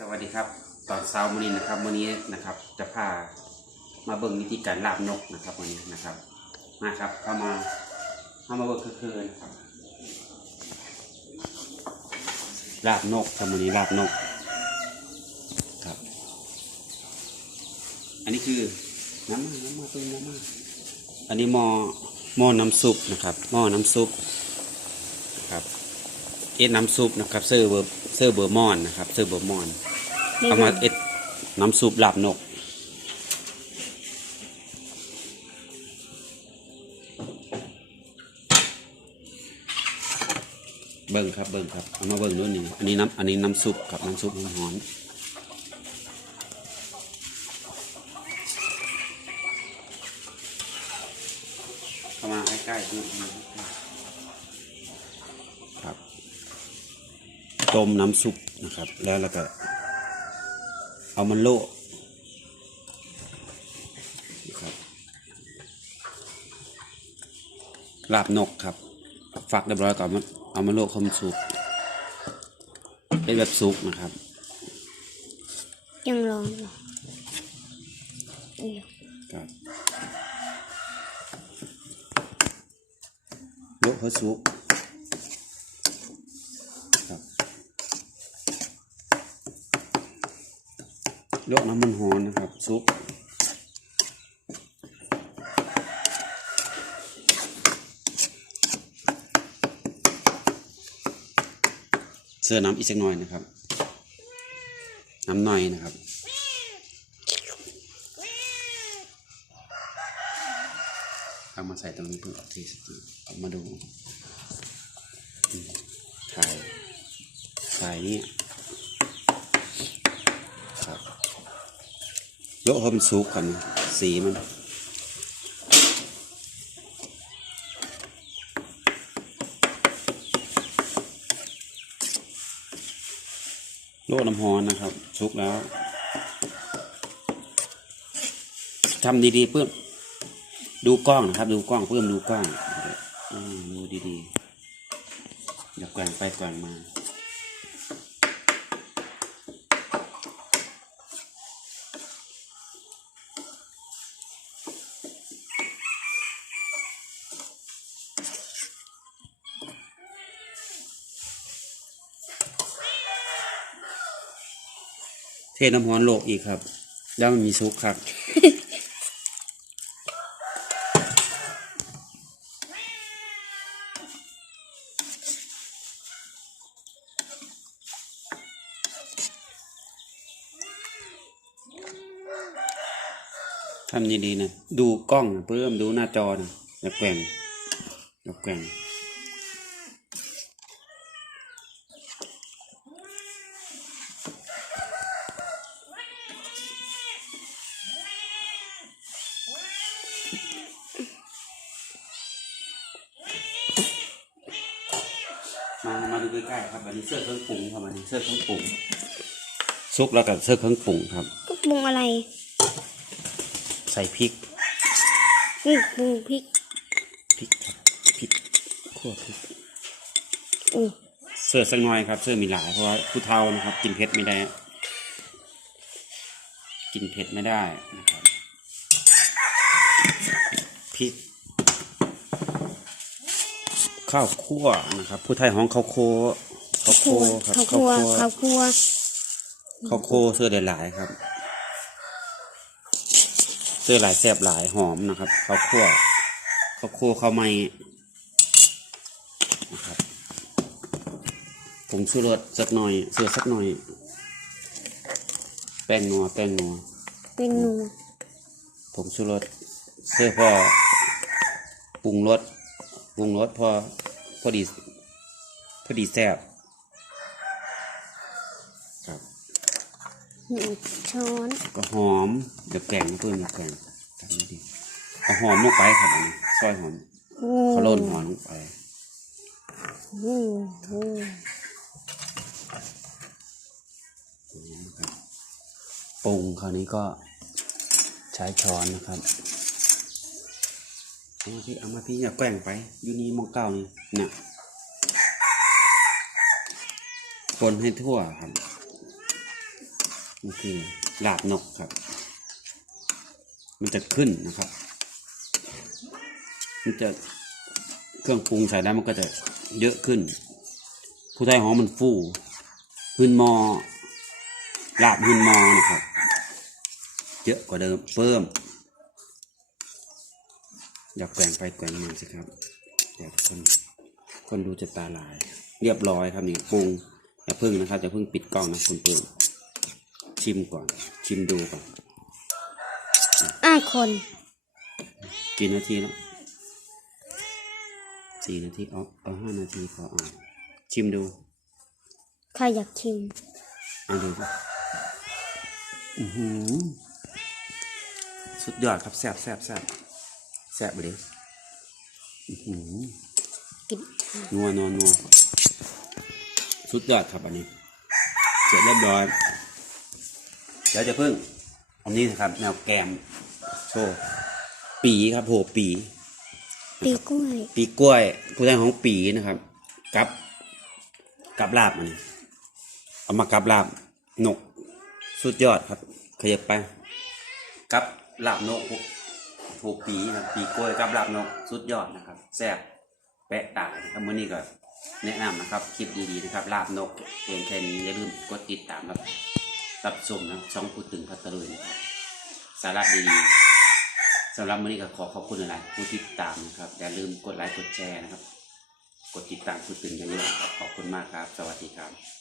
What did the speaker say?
สวัสดีครับตอนเช้ามื้อนี้นะครับมื้อนี้นะครับ จะพามาเบิ่งวิธีการลาบนกนะครับวันนี้นะครับ มาครับเข้ามาเข้ามาเบิ่งคือๆนครับลาบนกครับมื้อนี้ลาบนกครับ อันนี้คือน้ำมาน้ำมาเป็นน้ำมาอันนี้หม้อหม้อน้ำซุปนะครับหม้อน้ำซุปครับเอ็ดน้ำซุปนะครับเซอร์เบอร์ เซอร์เบอร์มอนนะครับเซอร์เบอร์มอนเอามาเอ็ดน้ำซุปหลับนก เบิ่งครับเบิ่งครับเอามาเบิ่งด้วยนี่อันนี้น้ำอันนี้น้ำซุปครับน้ำซุปน้ำหอนเข้ามาใกล้ๆดูมาใกล้ๆครับ ต้มน้ำซุปนะครับ แล้วแล้วก็ เอามันโละนะครับลาบนกครับ ฝักเรียบร้อยก่อนเอามาเอามาโละคมซุปเป็นแบบซุปนะครับ ยังร้อนอยู่อยู่ครับโละเขาซุปครับ โละน้ำมันหอนนะครับ ซุปเสื้อน้ำอีกสักหน่อยนะครับ น้ำหน่อยนะครับเอามาใส่ตรงนี้เพื่อที่เอามาดูถ่ายถ่ายนี่ครับ ยกให้มันสุกก่อนสีมันโลดน้ำฮอนนะครับสุกแล้วทำดีๆเพื่อดูกล้องนะครับ ดูกล้องเพิ่มดูกล้องอดูดีๆอย่าแกว่งไปแกว่งมา เทน้ำร้อนโลกอีกครับ แล้วมันมีซุปครับทำดีๆนะ ดูกล้องนะเพิ่มดูหน้าจอนะอย่าแกว่งอย่าแกว่ง มามาดูใกล้ๆครับอันนี้เสื้อเครื่องปรุงครับอันนี้เสื้อเครื่องปรุงซุกแล้วกับเสื้อเครื่องปรุงครับ ก็ปรุงอะไร ใส่พริกอืมปรุงพริกพริกครับพริกขั่วพริกอืมเสื้อสักหน่อยครับ เสื้อมีหลายเพราะว่าผู้เฒ่านะครับ กินเผ็ดไม่ได้ กินเผ็ดไม่ได้นะครับพริก ข้าวคั่วนะครับ ผู้ไทยห้องข้าวโคข้าวโคคั่วครับข้าวคั่วข้าวคั่วข้าวโคเสื้อเดือดหลายครับเสื้อหลายแซ่บหลายหอมนะครับข้าวคั่วข้าวโคข้าวไหม้นะครับผงชูรสสักหน่อยเสื้อสักหน่อย แป้งนัวแป้งนัวเป็นนูผงชูรสเสื้อพอปรุงรส ปรุงรสพอพอดีพอดีแซ่บครับหนึ่งช้อนก็หอมเดี๋ยวแกงนะเพื่อนเดี๋ยวแกงทำนี้ดีเอาหอมลงไปครับอันนี้ซอยหอมโอ้เขาโล่นหอมลงไปโอ้โหปรุงคราวนี้ก็ใช้ช้อนนะครับเอา มาพี่เอามาพี่อย่าแกว่งไป อยู่นี่มองเก้านี่เนี่ยคนให้ทั่วครับนี่คือลาบนกครับ มันจะขึ้นนะครับ มันจะเครื่องปรุงใส่ได้มันก็จะเยอะขึ้น ผู้ไทยหอมมันฟูหืนมอลาบหืนมอนะครับ เยอะกว่าเดิมเพิ่ม อยากแกว่งไปแกว่งมาสิครับเดี๋ยวคนคนดูจะตาลาย เรียบร้อยครับนี่ปรุงอย่าพึ่งนะครับอย่าพึ่งปิดกล้องนะคุณปรุงชิมก่อน ชิมดูก่อนอ้าคนกี่นาทีแล้วสี่นาทีเอาเอาห้านาทีพอเอาชิมดูใครอยากชิมเอาดูสิอือหือสุดยอดครับแซ่บแซ่บแซ่บ แซ่บไปเลยอือหือกินนัวนัวนัวสุดยอดครับอันนี้ เสร็จเรียบร้อย เดี๋ยวจะเพิ่งอันนี้นะครับ แนวแกมโชว์ปีครับโหปี ปีกล้วย ปีกล้วยผู้ชายของปีนะครับ กับกับลาบมันเอามากับลาบนก สุดยอดครับ ขยับไป กับลาบนก ผูกปีนะครับปีกล้วยกับลาบนกสุดยอดนะครับแซ่บแปะตานะครับมื้อนี้ก็แนะนำนะครับคลิปดีๆนะครับลาบนกเพียงแค่นี้อย่าลืมกดติดตามครับรับชมนะช่องพูดถึงพัทลุยนะครับสาระดีๆสำหรับมื้อนี้ก็ขอขอบคุณหลายผู้ติดตามนะครับอย่าลืมกดไลค์กดแชร์นะครับ กดติดตามพูดถึงเยอะๆครับขอบคุณมากครับ สวัสดีครับ